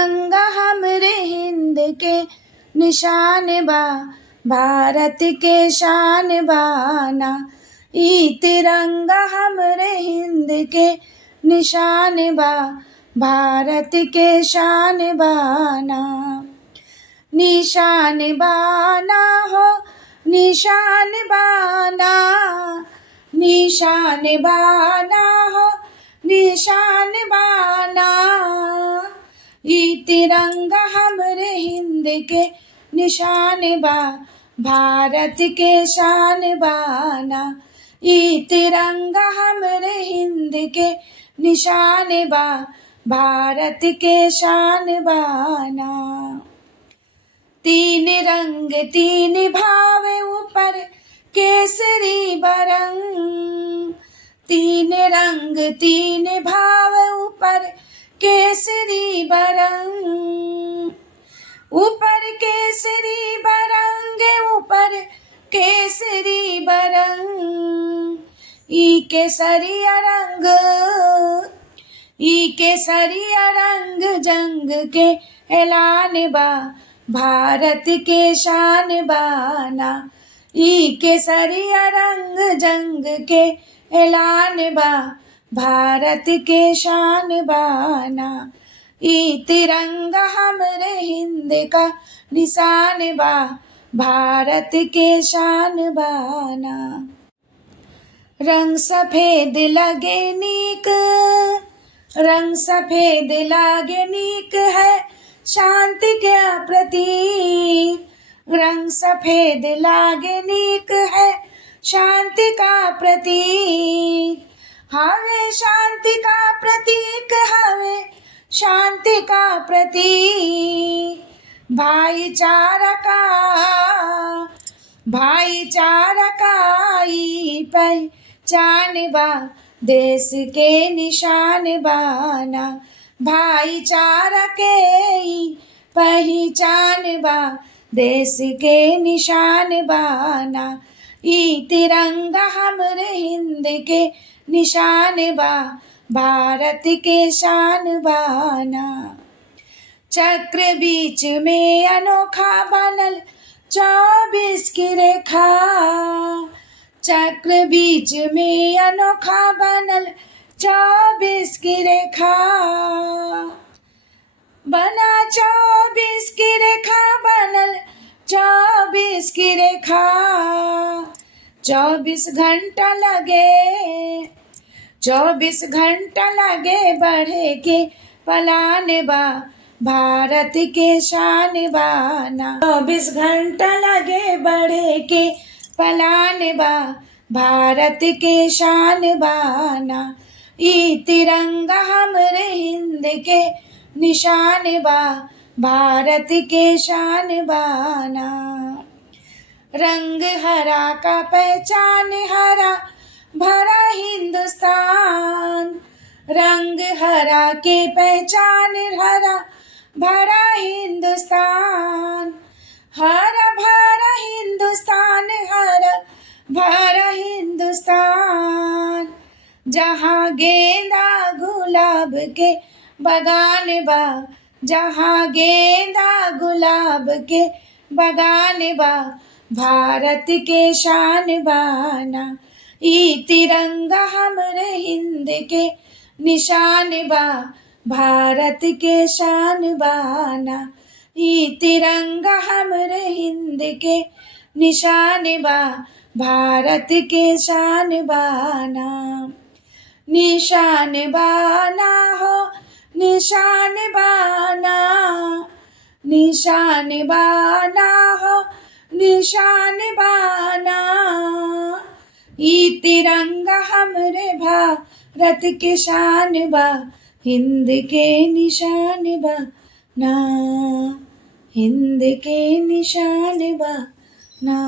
तिरंगा हमरे हिंद के निशान बा, भारत के शान बाना। ई तिरंगा हमरे हिंद के निशान बा, भारत के शान बाना। निशान बाना हो निशान बाना, निशान बाना हो निशान बाना। ई तिरंगा हमरे हिंद के निशान बा, भारत के शान बाना। ई तिरंगा हमरे हिंद के निशान बा, भारत के शान बाना। तीन रंग तीन भाव ऊपर केसरी बरंग, तीन रंग तीन भाव ऊपर केसरी बरंग। ऊपर केसरी बरंग ऊपर केसरी बरंग। ई केसरिया रंग, ई केसरिया रंग जंग के ऐलान बा, भारत के शान बाना। ई केसरिया रंग जंग के ऐलान बा, भारत के शान बाना। ई तिरंगा हमरे हिंद का निशान बा, भारत के शान बाना। रंग सफेद लगे नीक, रंग सफेद लागे नीक है शांति के प्रतीक। रंग सफेद लागे नीक है शांति का प्रतीक। हवे शांति का प्रतीक, हवे शांति का प्रतीक। भाईचारा का, भाईचारा का ई पहचान बा, देश के निशान बाना। भाईचारा के ई पहचान बा, देश के निशान बाना। ई तिरंगा हमरे हिंद के निशान बा, भारत के शान बाना। चक्र बीच में अनोखा बनल 24 की रेखा, चक्र बीच में अनोखा बनल 24 की रेखा। बना 24 की रेखा, बनल 24 की रेखा। 24 घंटा लगे, 24 घंटा लगे बढ़े के पलान बा, भारत के शान बाना। 24 घंटा लगे बढ़े के पलान बा, भारत के शान बाना। ई तिरंगा हमरे हिंद के निशान बा, भारत के शान बाना। रंग हरा का पहचान हरा भरा हिंदुस्तान, रंग हरा के पहचान हरा भरा हिंदुस्तान। हरा भरा हिंदुस्तान, हरा भरा हिंदुस्तान। जहाँ गेंदा गुलाब के बगान बा, जहाँ गेंदा गुलाब के बगान बा, भारत के शान बाना। ई तिरंगा हमरे हिंद के निशान बा, भारत के शान बाना। ई तिरंगा हमरे हिंद के निशान बा, भारत के शान बाना। निशान बाना हो निशान बाना, निशान बाना हो निशान बाना। ई तिरंगा हमरे भारत के शान बा, हिंद के निशान बा ना, हिंद के निशान बा ना।